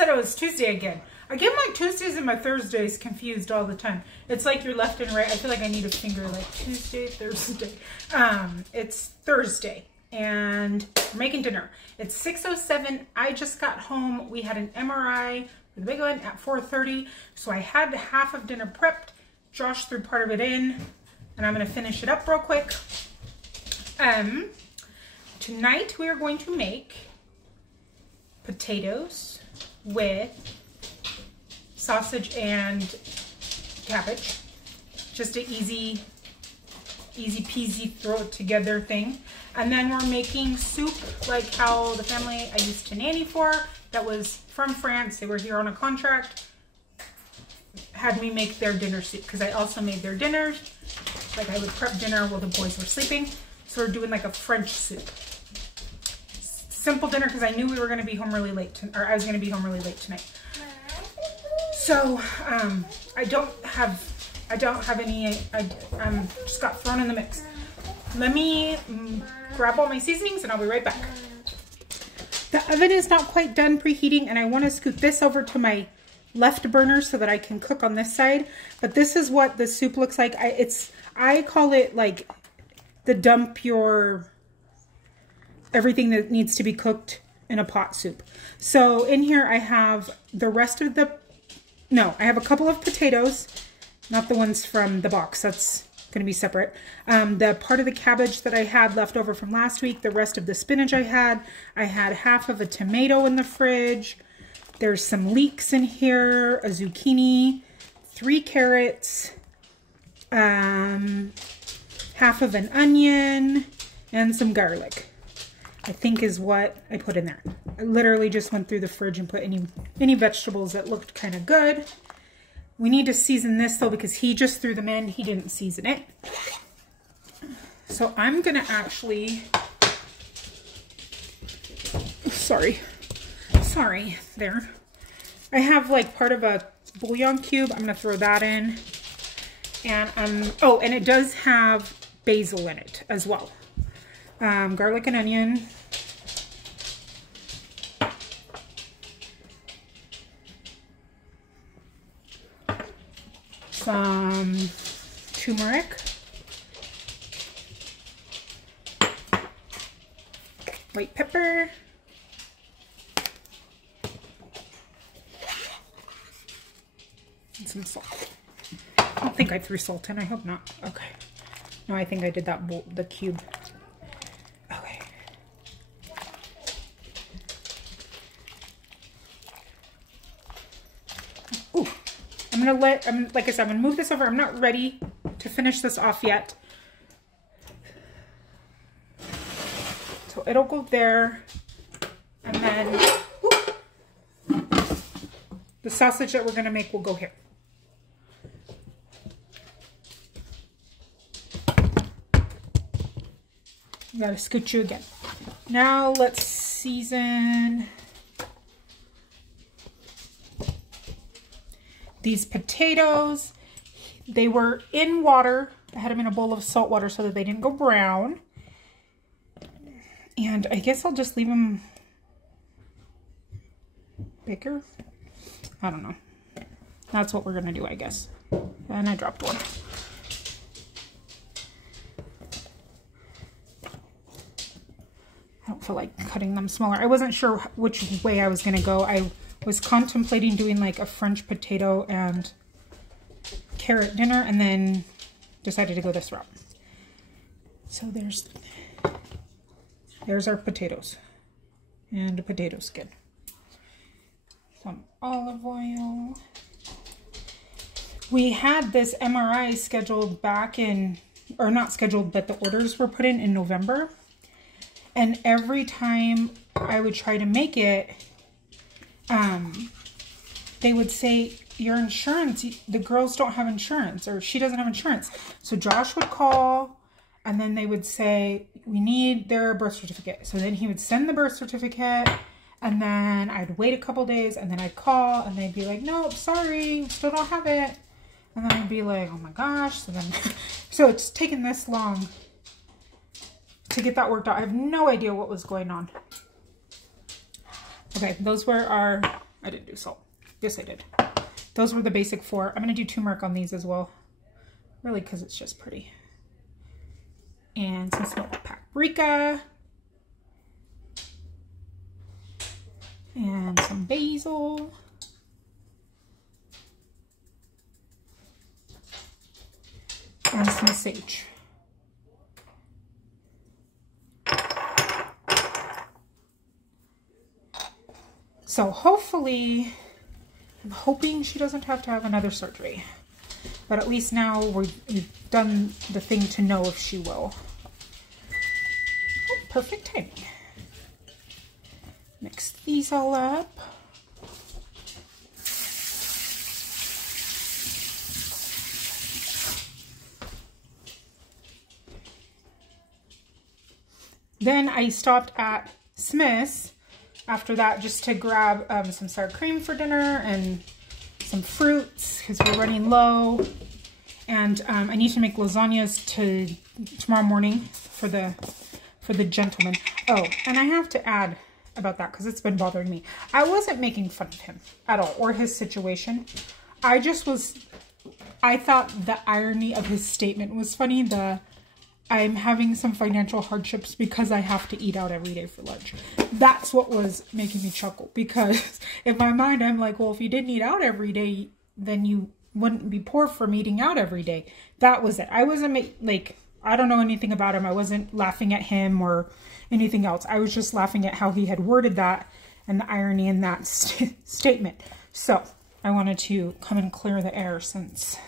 said it was Tuesday again. I get my Tuesdays and my Thursdays confused all the time. It's like you're left and right. I feel like I need a finger like Tuesday, Thursday. It's Thursday and we're making dinner. It's 6:07. I just got home. We had an MRI for the big one at 4:30. So I had half of dinner prepped. Josh threw part of it in and I'm going to finish it up real quick. Tonight we are going to make potatoes with sausage and cabbage. Just an easy peasy throw it together thing. And then we're making soup like how the family I used to nanny for, that was from France, they were here on a contract, had me make their dinner soup because I also made their dinners. Like I would prep dinner while the boys were sleeping. So we're doing like a French soup. Simple dinner because I knew we were going to be home really late, or I was going to be home really late tonight. So I don't have any. I just got thrown in the mix. Let me grab all my seasonings and I'll be right back. The oven is not quite done preheating, and I want to scoot this over to my left burner so that I can cook on this side. But this is what the soup looks like. I call it like the dump your everything that needs to be cooked in a pot soup. So in here I have the rest of the, I have a couple of potatoes, not the ones from the box, that's going to be separate. The part of the cabbage that I had left over from last week, the rest of the spinach I had half of a tomato in the fridge. There's some leeks in here, a zucchini, 3 carrots, half of an onion, and some garlic, I think is what I put in there. I literally just went through the fridge and put any vegetables that looked kind of good. We need to season this though because he just threw them in. He didn't season it. So I'm going to actually, sorry there. I have like part of a bouillon cube. I'm going to throw that in. And, oh, and it does have basil in it as well. Garlic and onion. Some turmeric. White pepper. And some salt. I don't think I threw salt in. I hope not. Okay. No, I think I did that the cube. Okay. Ooh. I'm gonna like I said, I'm gonna move this over. I'm not ready to finish this off yet. So it'll go there. And then the sausage that we're gonna make will go here. Gotta scoot you again. Now let's season these potatoes. They were in water. I had them in a bowl of salt water so that they didn't go brown. And I guess I'll just leave them bigger. I don't know. That's what we're gonna do, I guess. And I dropped one. I don't feel like cutting them smaller. I wasn't sure which way I was going to go. I was contemplating doing like a French potato and carrot dinner and then decided to go this route. So there's our potatoes and a potato skin. Some olive oil. We had this MRI scheduled back in, or not scheduled, but the orders were put in November. And every time I would try to make it, they would say, your insurance, the girls don't have insurance, or she doesn't have insurance. So Josh would call, and then they would say, we need their birth certificate. So then he would send the birth certificate, and then I'd wait a couple days, and then I'd call, and they'd be like, nope, sorry, still don't have it. And then I'd be like, oh my gosh. So then, so it's taken this long to get that worked out. I have no idea what was going on. Okay, those were our I didn't do salt. Yes, I did. Those were the basic 4. I'm going to do turmeric on these as well. Really, because it's just pretty. And some smoked paprika. And some basil. And some sage. So hopefully, I'm hoping she doesn't have to have another surgery. But at least now we've done the thing to know if she will. Oh, perfect timing. Mix these all up. Then I stopped at Smith's after that just to grab some sour cream for dinner and some fruits because we're running low. And I need to make lasagnas tomorrow morning for the gentleman. Oh, and I have to add about that because it's been bothering me. I wasn't making fun of him at all or his situation. I thought the irony of his statement was funny. I'm having some financial hardships because I have to eat out every day for lunch. That's what was making me chuckle, because in my mind, I'm like, well, if you didn't eat out every day, then you wouldn't be poor from eating out every day. That was it. I wasn't like, I don't know anything about him. I wasn't laughing at him or anything else. I was just laughing at how he had worded that and the irony in that statement. So I wanted to come and clear the air since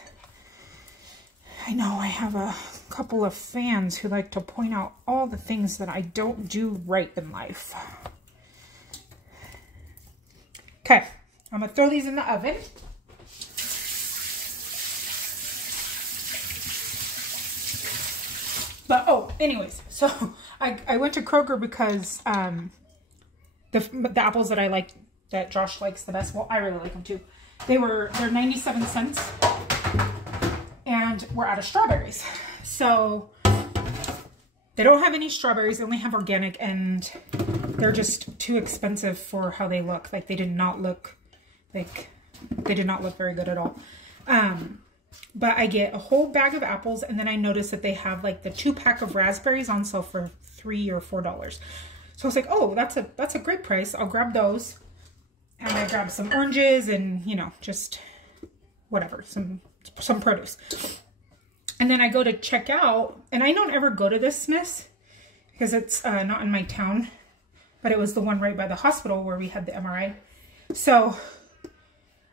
I know I have a couple of fans who like to point out all the things that I don't do right in life. Okay, I'm gonna throw these in the oven. But oh, anyways, so I went to Kroger because the apples that I like, that Josh likes the best, well, I really like them too. They're 97 cents. And we're out of strawberries. So they don't have any strawberries. They only have organic, and they're just too expensive for how they look. Like they did not look very good at all. But I get a whole bag of apples, and then I noticed that they have like the 2-pack of raspberries on sale for $3 or $4. So I was like, oh, that's a great price. I'll grab those. And I grabbed some oranges and, you know, just whatever, some produce. And then I go to check out, and I don't ever go to this Smith's because it's not in my town, but it was the one right by the hospital where we had the MRI. So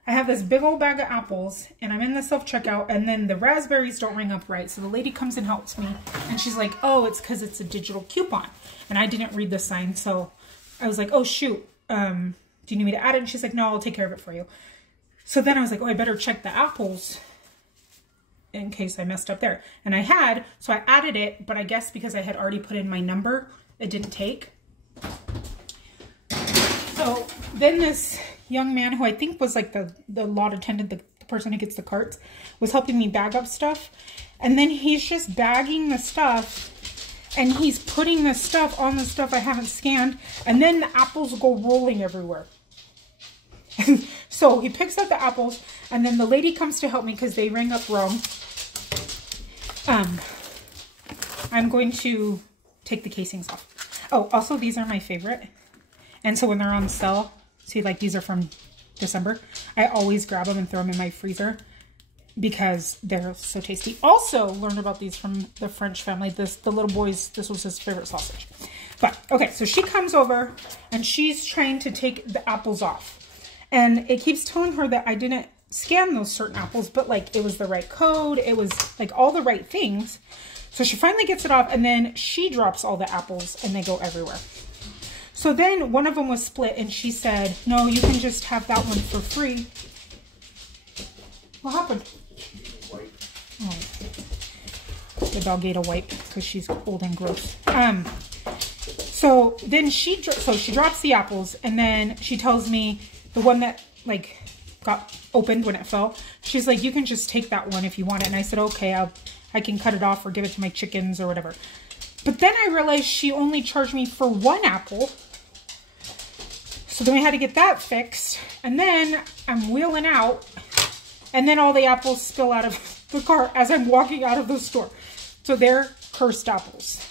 I have this big old bag of apples, and I'm in the self-checkout, and then the raspberries don't ring up right. So the lady comes and helps me, and she's like, oh, it's because it's a digital coupon. And I didn't read the sign, so I was like, oh, shoot. Do you need me to add it? And she's like, no, I'll take care of it for you. So then I was like, oh, I better check the apples in case I messed up there. And I had, so I added it, but I guess because I had already put in my number, it didn't take. So then this young man, who I think was like the lot attendant, the person who gets the carts, was helping me bag up stuff. And then he's just bagging the stuff, and he's putting the stuff on the stuff I haven't scanned, and then the apples go rolling everywhere. So he picks up the apples, and then the lady comes to help me because they rang up wrong. I'm going to take the casings off. Oh, also these are my favorite. And so when they're on sale, see, like these are from December, I always grab them and throw them in my freezer because they're so tasty. Also learned about these from the French family. The little boy's, this was his favorite sausage. But okay, so she comes over and she's trying to take the apples off. And it keeps telling her that I didn't scan those certain apples, but like it was the right code. It was like all the right things. So she finally gets it off, and then she drops all the apples and they go everywhere. So then one of them was split, and she said, no, you can just have that one for free. What happened? Oh, the dog ate a wipe because she's old and gross. So then she drops the apples, and then she tells me the one that like got opened when it fell, she's like, you can just take that one if you want it. And I said, okay, I can cut it off or give it to my chickens or whatever. But then I realized she only charged me for one apple. So then we had to get that fixed. And then I'm wheeling out. And then all the apples spill out of the car as I'm walking out of the store. So they're cursed apples.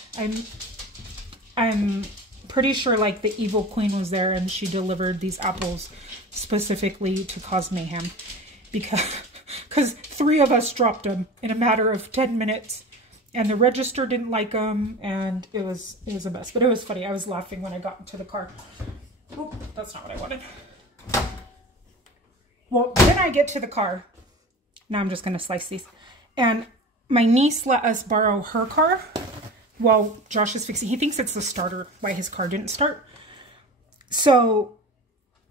I'm pretty sure like the evil queen was there and she delivered these apples specifically to cause mayhem. Because 3 of us dropped them in a matter of 10 minutes. And the register didn't like them. And it was a mess. But it was funny. I was laughing when I got into the car. Oh, that's not what I wanted. Well, then I get to the car. Now I'm just going to slice these. And my niece let us borrow her car while Josh is fixing. He thinks it's the starter, why his car didn't start. So,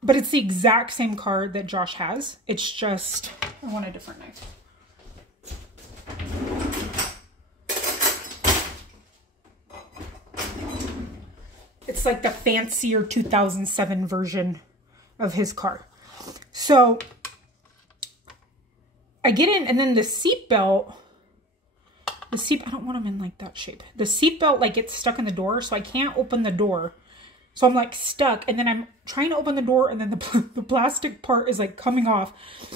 but it's the exact same car that Josh has. It's just, I want a different knife. It's like the fancier 2007 version of his car. So I get in, and then the seatbelt, I don't want them in like that shape. The seatbelt like gets stuck in the door, so I can't open the door. So I'm like stuck, and then I'm trying to open the door, and then the plastic part is like coming off.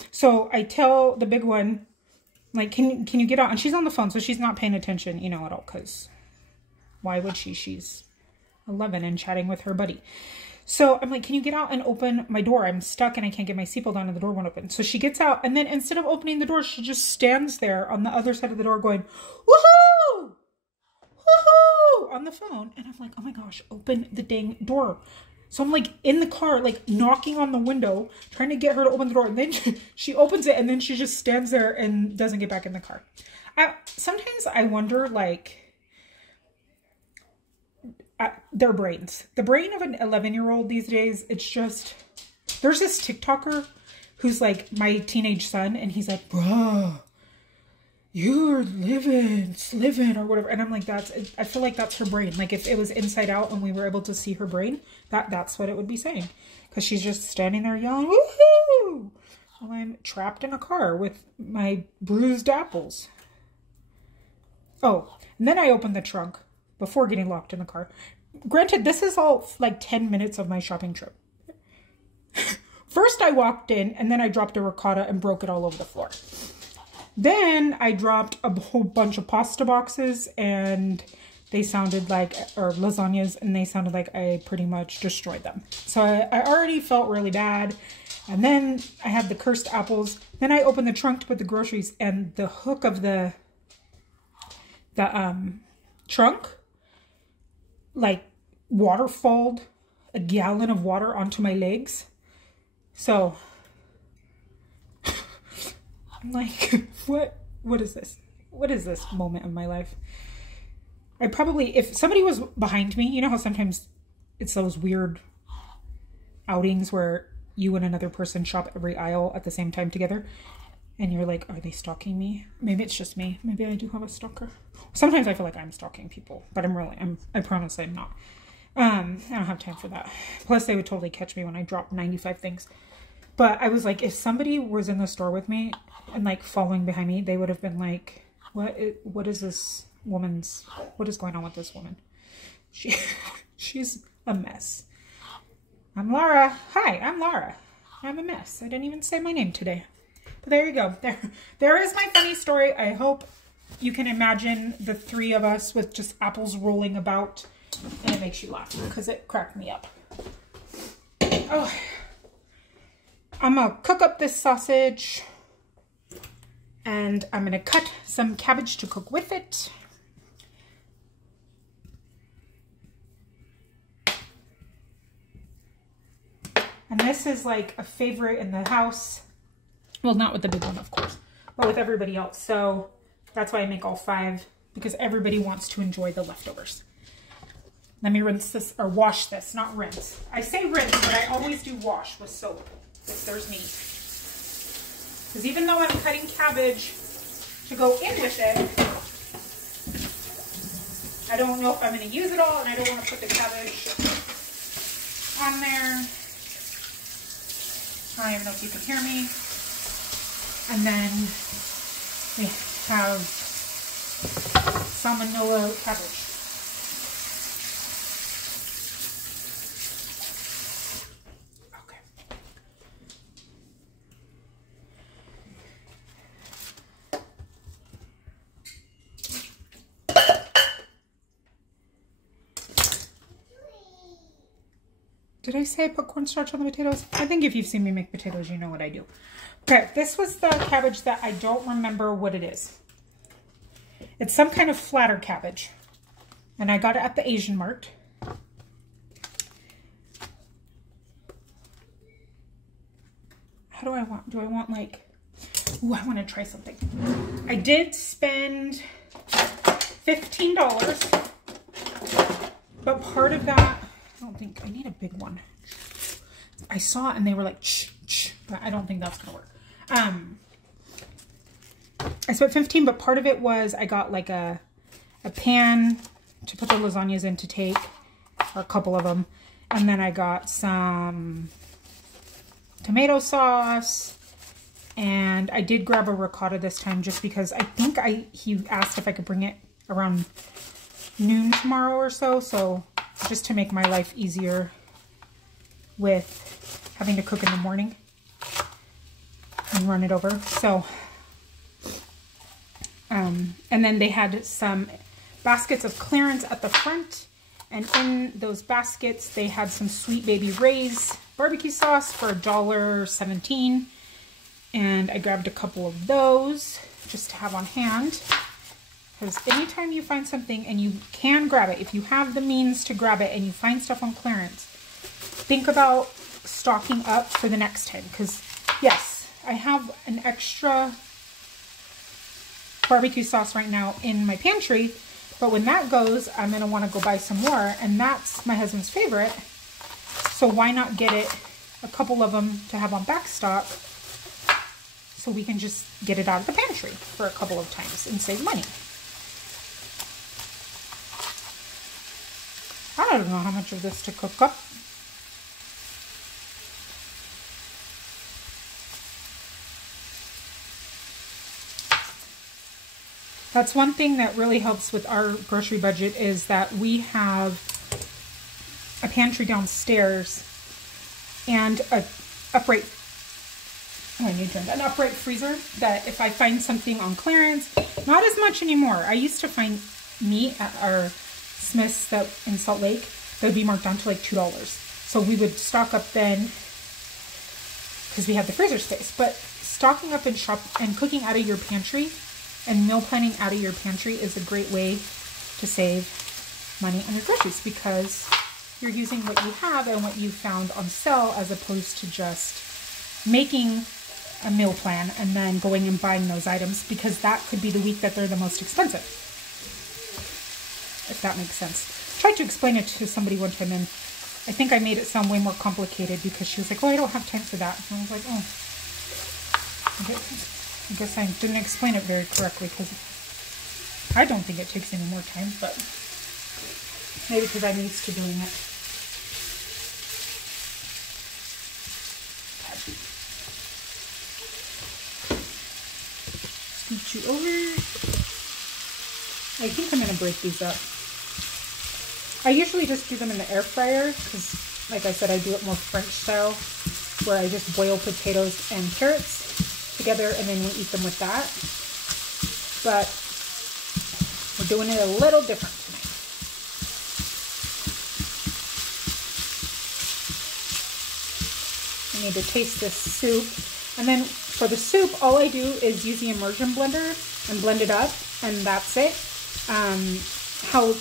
So I tell the big one, like, can you get out? And she's on the phone, so she's not paying attention, you know, at all, because why would she? She's 11 and chatting with her buddy. So I'm like, can you get out and open my door? I'm stuck and I can't get my seatbelt on and the door won't open. So she gets out, and then instead of opening the door, she just stands there on the other side of the door going, woohoo! Woohoo! On the phone. And I'm like, oh my gosh, open the dang door. So I'm like in the car, like knocking on the window, trying to get her to open the door. And then she opens it, and then she just stands there and doesn't get back in the car. Sometimes I wonder, like, their brains. The brain of an 11-year-old these days, it's just, there's this TikToker who's like my teenage son, and he's like, bruh, you're living or whatever. And I'm like, I feel like that's her brain. Like if it was inside out and we were able to see her brain, that's what it would be saying. Because she's just standing there yelling, woohoo! While I'm trapped in a car with my bruised apples. Oh, and then I opened the trunk before getting locked in the car. Granted, this is all like 10 minutes of my shopping trip. First I walked in, and then I dropped a ricotta and broke it all over the floor. Then I dropped a whole bunch of pasta boxes, and they sounded like, or lasagnas, and they sounded like I pretty much destroyed them. So I already felt really bad. And then I had the cursed apples. Then I opened the trunk to put the groceries, and the hook of the trunk like waterfalled a gallon of water onto my legs. So I'm like, what is this? What is this moment of my life? I probably, if somebody was behind me, you know how sometimes it's those weird outings where you and another person shop every aisle at the same time together, and you're like, are they stalking me? Maybe it's just me. Maybe I do have a stalker. Sometimes I feel like I'm stalking people, but I promise I'm not. I don't have time for that. Plus, they would totally catch me when I drop 95 things. But I was like, if somebody was in the store with me and like following behind me, they would have been like, what is this woman's, what is going on with this woman? She's a mess. I'm Laura. Hi, I'm Laura. I'm a mess. I didn't even say my name today. But there you go. There is my funny story. I hope you can imagine the 3 of us with just apples rolling about, and it makes you laugh because it cracked me up. Oh, I'm gonna cook up this sausage, and I'm gonna cut some cabbage to cook with it. And this is like a favorite in the house. Well, not with the big one, of course, but with everybody else. So that's why I make all 5, because everybody wants to enjoy the leftovers. Let me rinse this, or wash this, not rinse. I say rinse, but I always do wash with soap if there's meat. Because even though I'm cutting cabbage to go in with it, I don't know if I'm going to use it all, and I don't want to put the cabbage on there. I don't even know if you can hear me. And then we have salmonella cabbage. Did I say I put cornstarch on the potatoes? I think if you've seen me make potatoes, you know what I do. Okay, this was the cabbage that I don't remember what it is. It's some kind of flatter cabbage. And I got it at the Asian Mart. How do I want like, ooh, I want to try something. I did spend $15, but part of that, I don't think, I need a big one. I saw it and they were like, but I don't think that's gonna work. I spent 15, but part of it was I got like a pan to put the lasagnas in to take, or a couple of them. And then I got some tomato sauce, and I did grab a ricotta this time just because I think he asked if I could bring it around noon tomorrow or so just to make my life easier with having to cook in the morning and run it over. So, and then they had some baskets of clearance at the front, and in those baskets they had some Sweet Baby Ray's barbecue sauce for $1.17, and I grabbed a couple of those just to have on hand, because anytime you find something and you can grab it, if you have the means to grab it and you find stuff on clearance, think about stocking up for the next time. Because yes, I have an extra barbecue sauce right now in my pantry, but when that goes, I'm going to want to go buy some more, and that's my husband's favorite. So why not get it, a couple of them to have on back stock, so we can just get it out of the pantry for a couple of times and save money. I don't know how much of this to cook up. That's one thing that really helps with our grocery budget, is that we have a pantry downstairs and an upright freezer that if I find something on clearance, not as much anymore. I used to find meat at our Smith's that in Salt Lake that would be marked down to like $2. So we would stock up then because we had the freezer space. But stocking up and cooking out of your pantry and meal planning out of your pantry is a great way to save money on your groceries, because you're using what you have and what you found on sale, as opposed to just making a meal plan and then going and buying those items, because that could be the week that they're the most expensive, if that makes sense. I tried to explain it to somebody one time, and I think I made it sound way more complicated, because she was like, oh, I don't have time for that. And I was like, oh, I guess I didn't explain it very correctly, because I don't think it takes any more time, but maybe because I'm used to doing it. Scoot you over. I think I'm going to break these up. I usually just do them in the air fryer because, like I said, I do it more French style, where I just boil potatoes and carrots together and then we eat them with that. But we're doing it a little different tonight. I need to taste this soup. And then for the soup, all I do is use the immersion blender and blend it up, and that's it. How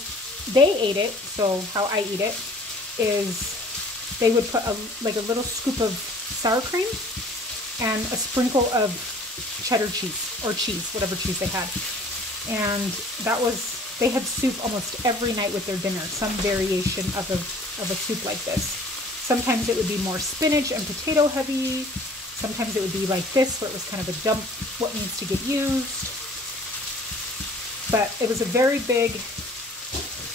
they ate it, so how I eat it, is they would put a little scoop of sour cream and a sprinkle of cheddar cheese, or cheese, whatever cheese they had. And that was, they had soup almost every night with their dinner, some variation of a soup like this. Sometimes it would be more spinach and potato heavy. Sometimes it would be like this, where it was kind of a dump, what needs to get used. But it was a very big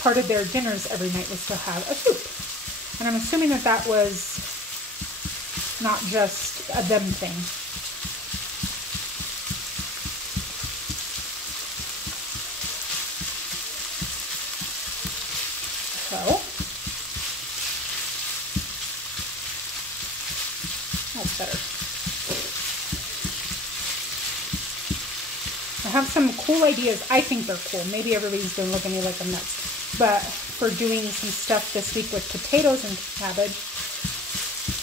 part of their dinners every night, was to have a soup. And I'm assuming that that was not just a them thing. So, that's better. I have some cool ideas. I think they're cool. Maybe everybody's going to look at me like I'm nuts. But for doing some stuff this week with potatoes and cabbage,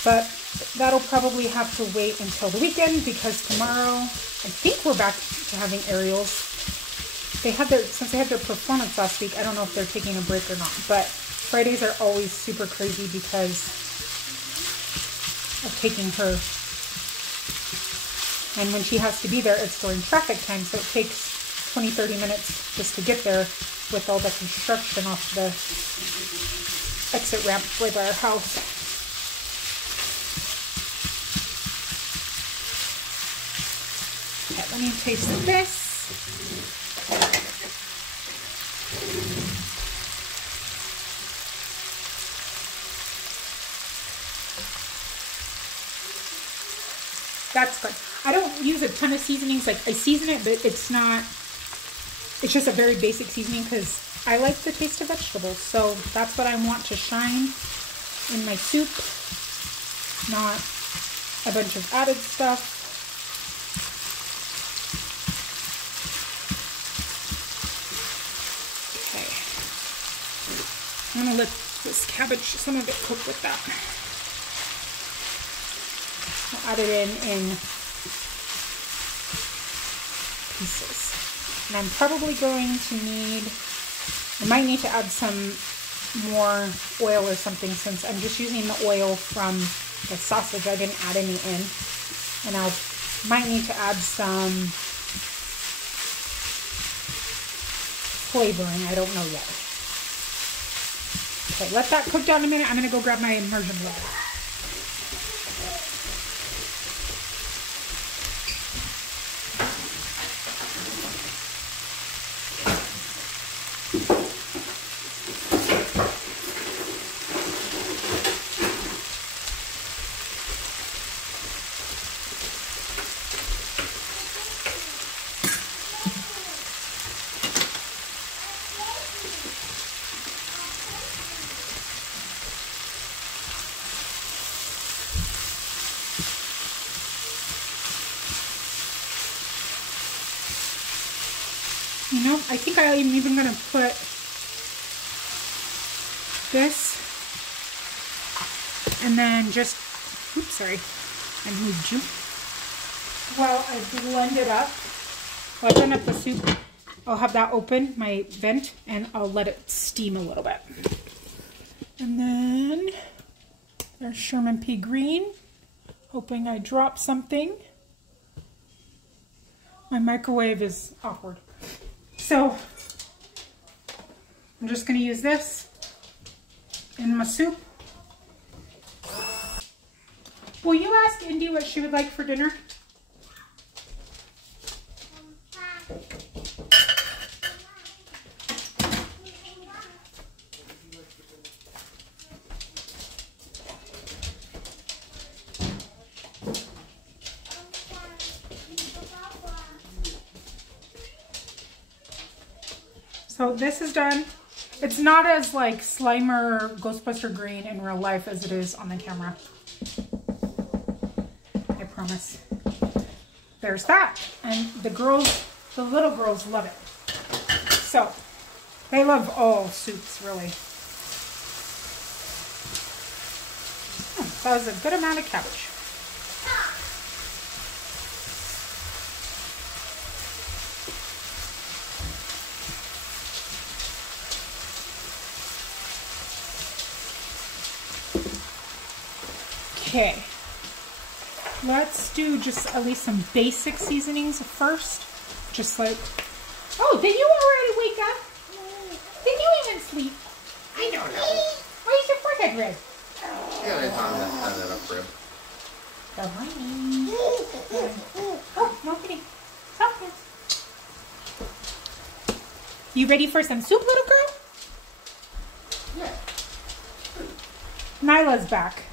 But that'll probably have to wait until the weekend because tomorrow, I think we're back to having aerials. Since they had their performance last week, I don't know if they're taking a break or not, but Fridays are always super crazy because of taking her. And when she has to be there, it's during traffic time, so it takes 20-30 minutes just to get there with all the construction off the exit ramp right by our house. Okay, let me taste this. That's good. I don't use a ton of seasonings. Like, I season it, but it's just a very basic seasoning because I like the taste of vegetables. So that's what I want to shine in my soup, not a bunch of added stuff. Okay. I'm going to let this cabbage, some of it cook with that. I'll add it in pieces. And I'm probably going to I might need to add some more oil or something since I'm just using the oil from the sausage. I didn't add any in. And I might need to add some flavoring. I don't know yet. Okay, let that cook down a minute. I'm going to go grab my immersion water. You know, I think I'm even going to put this and then just, oops, sorry, I moved you. While I blend it up, while I blend up the soup, I'll have that open, my vent, and I'll let it steam a little bit. And then there's Sherman pea green, hoping I drop something. My microwave is awkward. So I'm just going to use this in my soup. Will you ask Indy what she would like for dinner? So this is done. It's not as like Slimer Ghostbuster green in real life as it is on the camera. I promise. There's that. And the little girls love it. So they love all soups, really. That was a good amount of cabbage. Okay, let's do just at least some basic seasonings first. Just like, oh, did you already wake up? Did you even sleep? I don't know. Why is your forehead red? Yeah, I found that up rib. Good morning. Oh, no kidding. Stop it. You ready for some soup, little girl? Yeah. Nyla's back.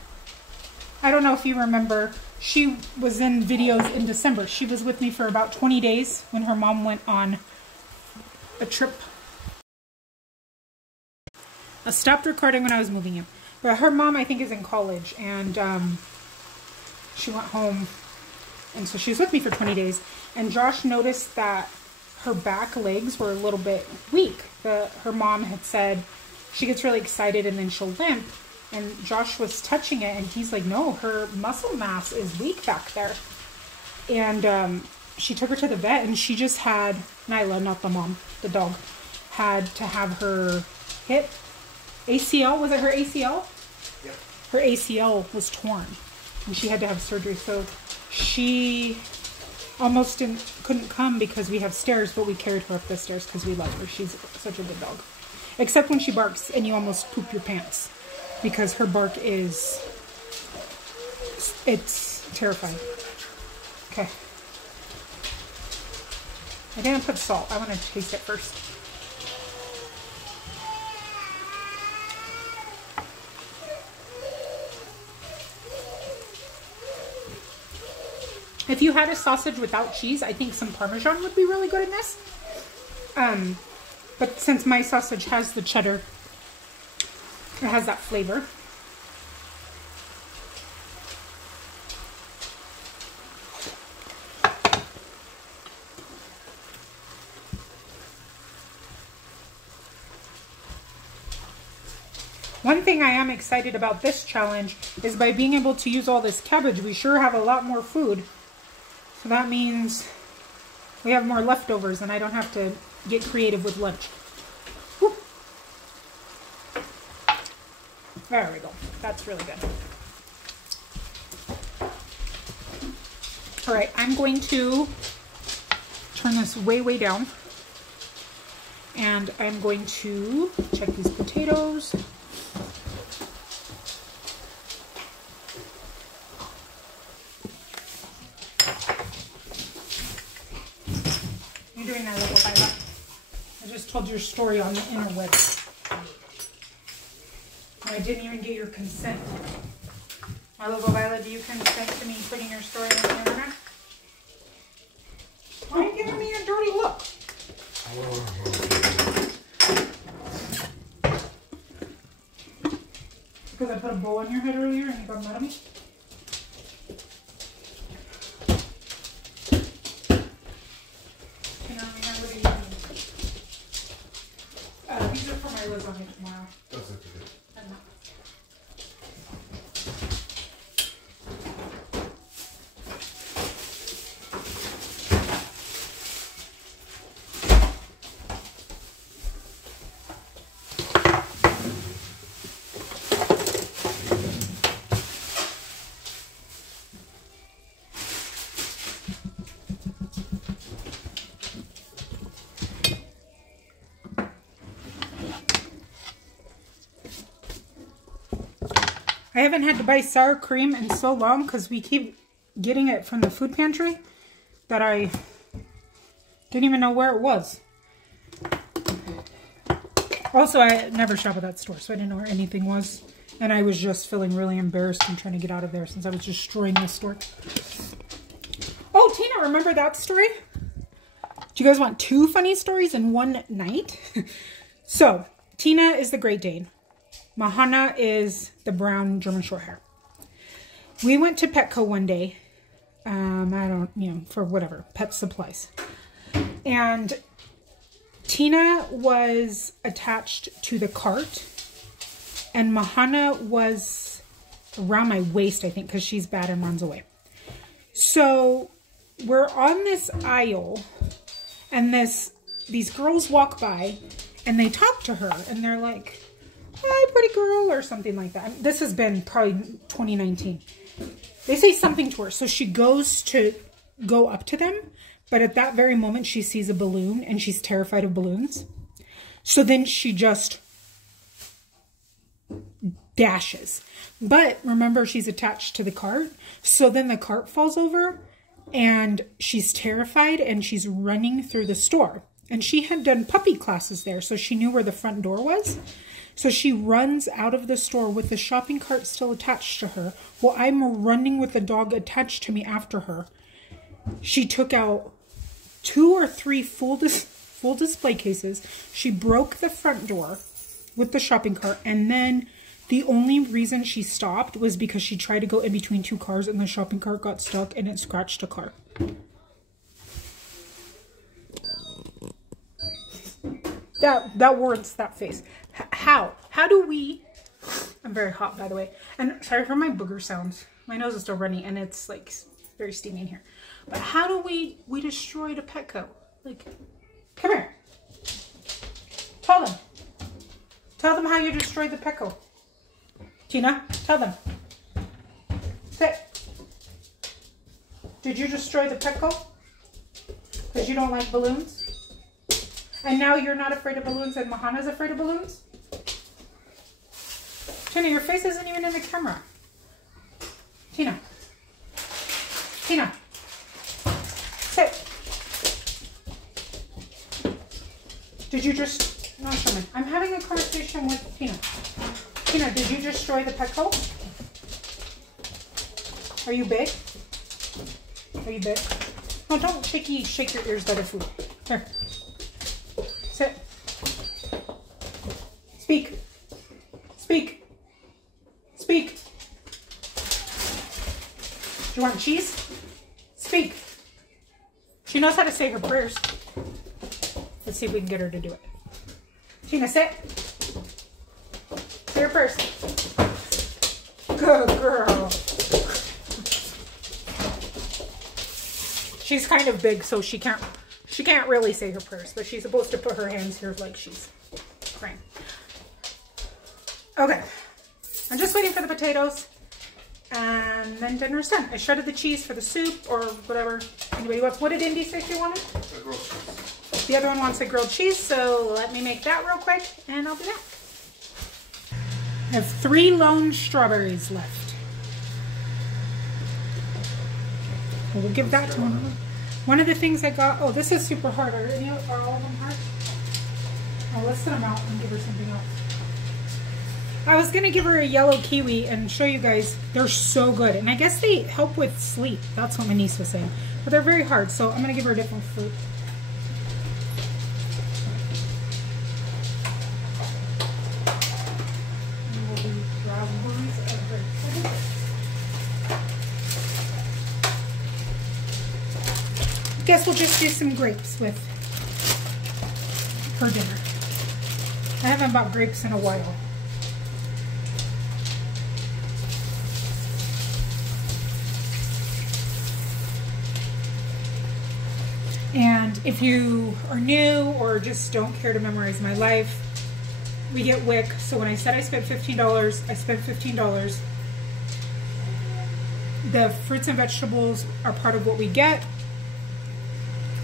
I don't know if you remember, she was in videos in December. She was with me for about 20 days when her mom went on a trip. I stopped recording when I was moving in. But her mom, I think, is in college, and she went home, and so she was with me for 20 days. And Josh noticed that her back legs were a little bit weak. Her mom had said she gets really excited and then she'll limp. And Josh was touching it, and he's like, no, her muscle mass is weak back there. And she took her to the vet, and she just had, Nyla, not the mom, the dog, had to have her hip, ACL, was it her ACL? Yep. Her ACL was torn, and she had to have surgery. So she almost couldn't come because we have stairs, but we carried her up the stairs because we love her. She's such a good dog. Except when she barks and you almost poop your pants. Because her bark is, it's terrifying. Okay. I didn't put salt. I want to taste it first. If you had a sausage without cheese, I think some Parmesan would be really good in this. But since my sausage has the cheddar, it has that flavor. One thing I am excited about this challenge is by being able to use all this cabbage, we sure have a lot more food. So that means we have more leftovers and I don't have to get creative with lunch. Whew. There we go. That's really good. All right, I'm going to turn this way, way down. And I'm going to check these potatoes. You're doing that little Violet. I just told your story on the interwebs. I didn't even get your consent. My little Violet, do you consent to me putting your story on the internet? Why are you giving me a dirty look? Because I put a bow on your head earlier and you got mad at me? These are for my lasagna tomorrow. That's okay. I haven't had to buy sour cream in so long because we keep getting it from the food pantry that I didn't even know where it was. Also, I never shop at that store, so I didn't know where anything was. And I was just feeling really embarrassed and trying to get out of there since I was destroying the store. Oh, Tina, remember that story? Do you guys want 2 funny stories in one night? So, Tina is the Great Dane. Mahana is the brown German Shorthair. We went to Petco one day. For whatever, pet supplies. And Tina was attached to the cart. And Mahana was around my waist, I think, because she's bad and runs away. So we're on this aisle. And these girls walk by. And they talk to her. And they're like, hi, pretty girl, or something like that. This has been probably 2019. They say something to her. So she goes to go up to them. But at that very moment, she sees a balloon. And she's terrified of balloons. So then she just dashes. But remember, she's attached to the cart. So then the cart falls over. And she's terrified. And she's running through the store. And she had done puppy classes there. So she knew where the front door was. So she runs out of the store with the shopping cart still attached to her. While I'm running with the dog attached to me after her. She took out 2 or 3 full display cases. She broke the front door with the shopping cart. And then the only reason she stopped was because she tried to go in between 2 cars and the shopping cart got stuck and it scratched a car. That warrants that face. How do we I'm very hot, by the way. And sorry for my booger sounds. My nose is still runny and it's like very steamy in here. But how do we destroyed a Petco? Like, come here. Tell them. Tell them how you destroyed the Petco. Tina, tell them. Sit. Did you destroy the Petco? Because you don't like balloons? And now you're not afraid of balloons and Mahana's afraid of balloons? Tina, your face isn't even in the camera. Tina. Tina. Sit. Did you just... No, Sherman. I'm having a conversation with Tina. Tina, did you destroy the Petco? Are you big? Are you big? No, don't shake your ears by the food. Here. Sit. Speak. Speak. Speak. Do you want cheese? Speak. She knows how to say her prayers. Let's see if we can get her to do it. Tina, sit. Say her prayers. Good girl. She's kind of big, so she can't really say her prayers, but she's supposed to put her hands here like she's praying. Okay. I'm just waiting for the potatoes, and then dinner's done. I shredded the cheese for the soup, or whatever anybody wants. What did Indy say she wanted? A grilled cheese. The other one wants a grilled cheese, so let me make that real quick, and I'll be back. I have 3 lone strawberries left. We'll give that to one. One of the things I got, oh, this is super hard. Are all of them hard? Oh, let's set them out and give her something else. I was going to give her a yellow kiwi and show you guys. They're so good. And I guess they help with sleep. That's what my niece was saying. But they're very hard, so I'm going to give her a different fruit. Guess we'll just do some grapes with for dinner. I haven't bought grapes in a while. And if you are new or just don't care to memorize my life, we get WIC. So when I said I spent $15, I spent $15. The fruits and vegetables are part of what we get.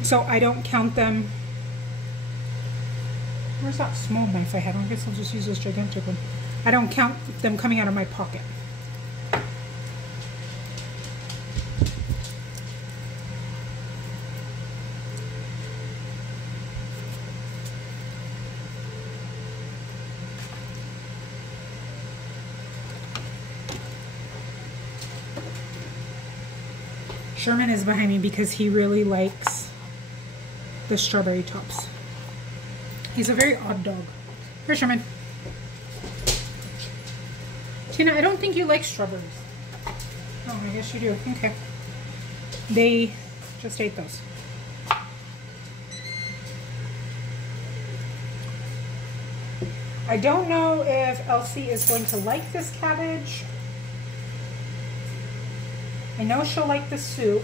So I don't count them. Where's that small knife I had? I guess I'll just use this gigantic one. I don't count them coming out of my pocket. Sherman is behind me because he really likes the strawberry tops. He's a very odd dog. Here, Sherman. Tina, I don't think you like strawberries. Oh, I guess you do. Okay. They just ate those. I don't know if Elsie is going to like this cabbage. I know she'll like the soup.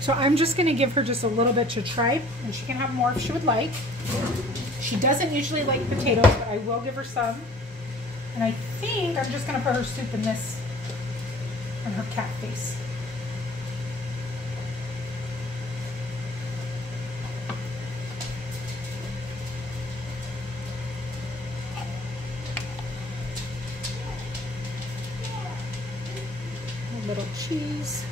So I'm just going to give her just a little bit to try, and she can have more if she would like. She doesn't usually like potatoes, but I will give her some. And I think I'm just going to put her soup in this, on her cat face. A little cheese.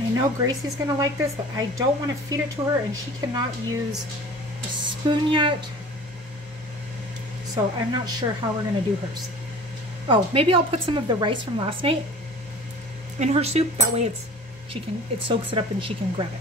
I know Gracie's gonna like this, but I don't want to feed it to her, and she cannot use a spoon yet. So I'm not sure how we're gonna do hers. Oh, maybe I'll put some of the rice from last night in her soup. That way it soaks it up and she can grab it.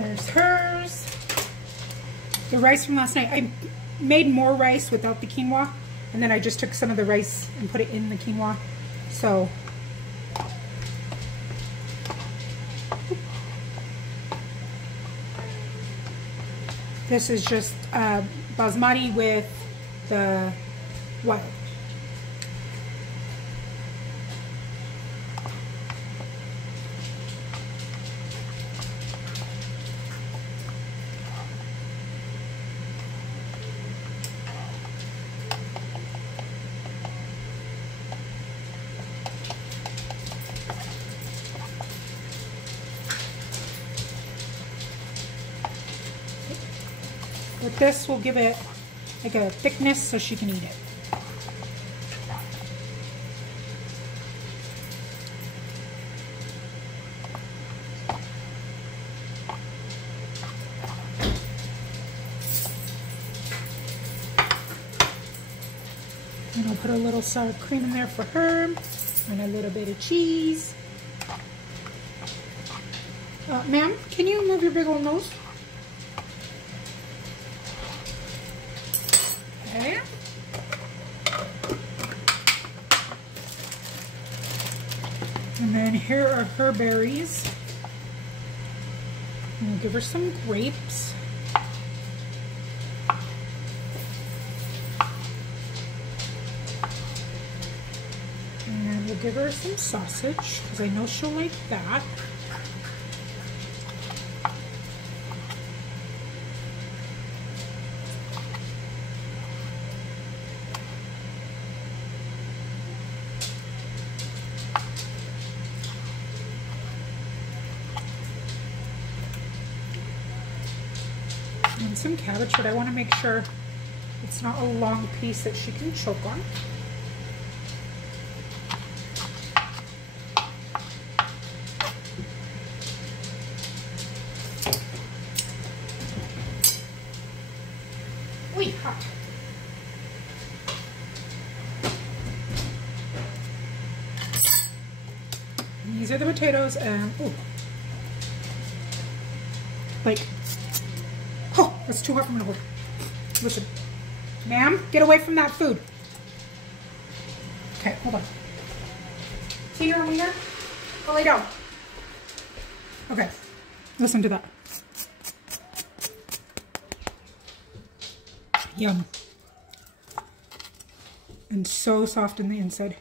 There's hers. The rice from last night. I made more rice without the quinoa, and then I just took some of the rice and put it in the quinoa. So this is just basmati with the wild. But this will give it like a thickness so she can eat it. And I'll put a little sour cream in there for her and a little bit of cheese. Ma'am, can you move your big old nose? Okay. And then here are her berries. And we'll give her some grapes. And we'll give her some sausage, because I know she'll like that. And some cabbage, but I want to make sure it's not a long piece that she can choke on. Wait, hot. And these are the potatoes, and oh, like, oh, that's too hot for me to hold. Listen, ma'am, get away from that food. Okay, hold on. Tina, wiener, go lay down. Okay, listen to that. Yum. And so soft in the inside.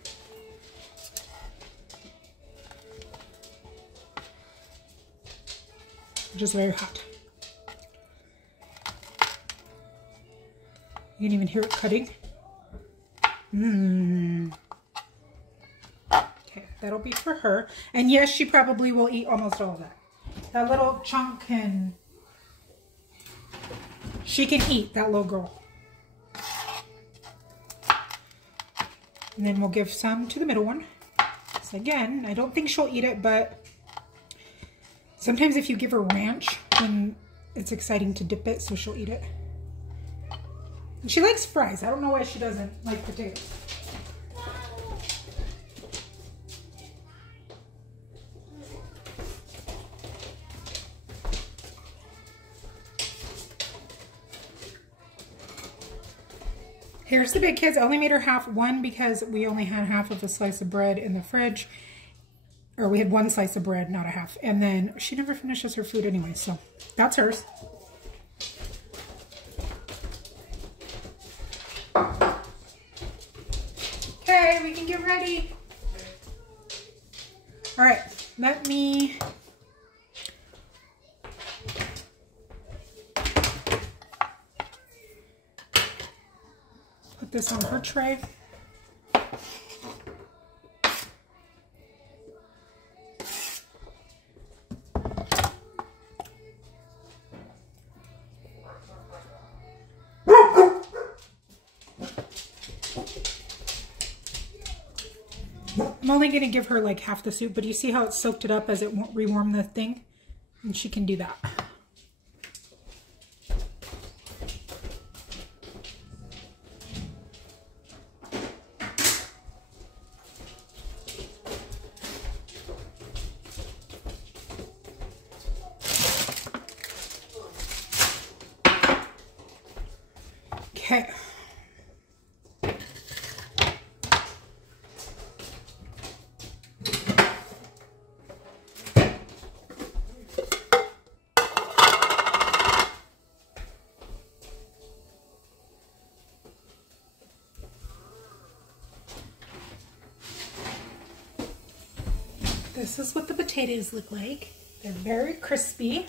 Just very hot. You can even hear it cutting. Mmm. Okay, that'll be for her. And yes, she probably will eat almost all of that. That little chunk can... She can eat, that little girl. And then we'll give some to the middle one. So again, I don't think she'll eat it, but sometimes if you give her ranch, then it's exciting to dip it, so she'll eat it. And she likes fries. I don't know why she doesn't like potatoes. Here's the big kids. I only made her half one because we only had half of a slice of bread in the fridge. Or we had one slice of bread, not a half. And then she never finishes her food anyway, so that's hers. Okay, we can get ready. All right, let me... put this on her tray. I'm only going to give her like half the soup, but you see how it soaked it up as it won't rewarm the thing? And she can do that. Okay. This is what the potatoes look like. They're very crispy.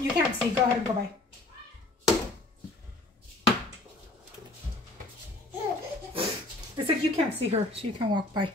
You can't see. Go ahead and go by. I said you can't see her, so you can walk by.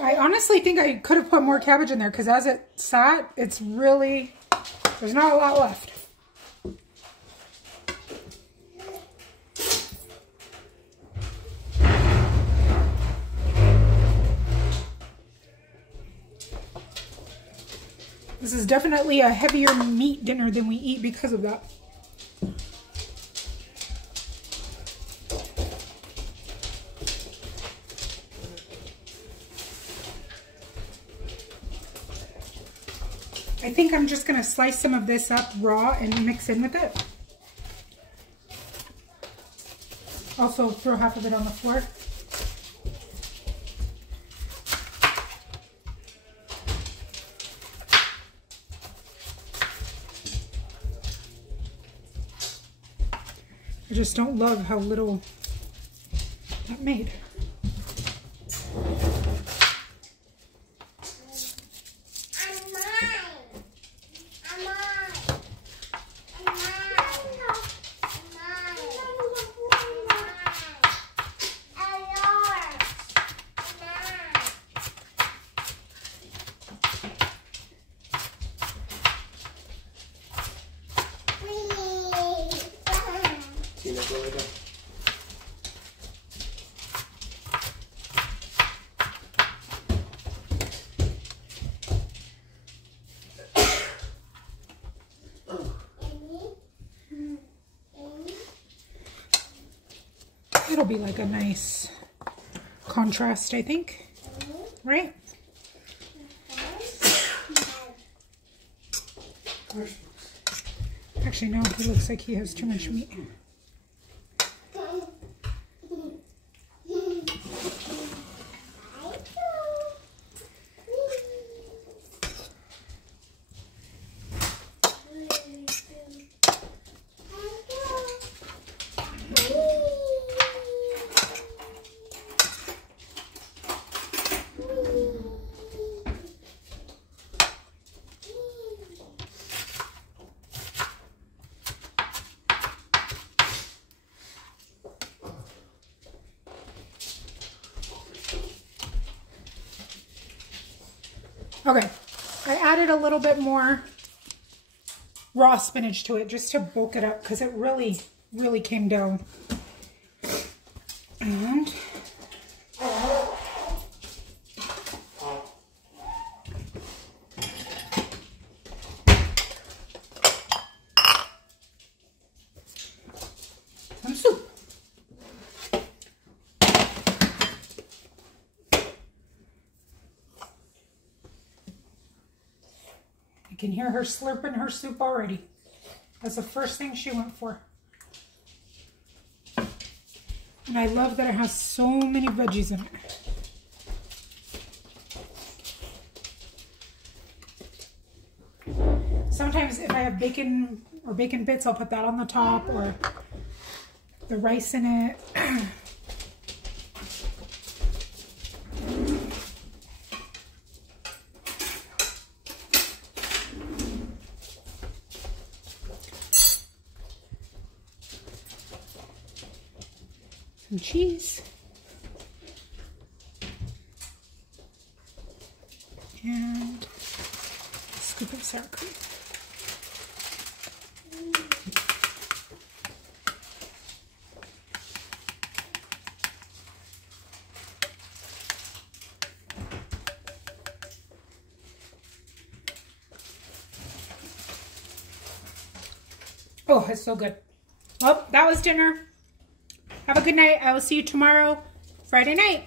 I honestly think I could have put more cabbage in there because as it sat, it's really, there's not a lot left. This is definitely a heavier meat dinner than we eat because of that. I think I'm just going to slice some of this up raw and mix in with it. Also throw half of it on the floor. I just don't love how little that made. It'll be like a nice contrast, I think, right? Actually, no, he looks like he has too much meat. Okay, I added a little bit more raw spinach to it just to bulk it up because it really, really came down. And some soup. I can hear her slurping her soup already. That's the first thing she went for. And I love that it has so many veggies in it. have bacon or bacon bits, I'll put that on the top, or the rice in it. Some cheese. And a scoop of sour cream. Oh, it's so good. Well, that was dinner. Have a good night. I will see you tomorrow, Friday night.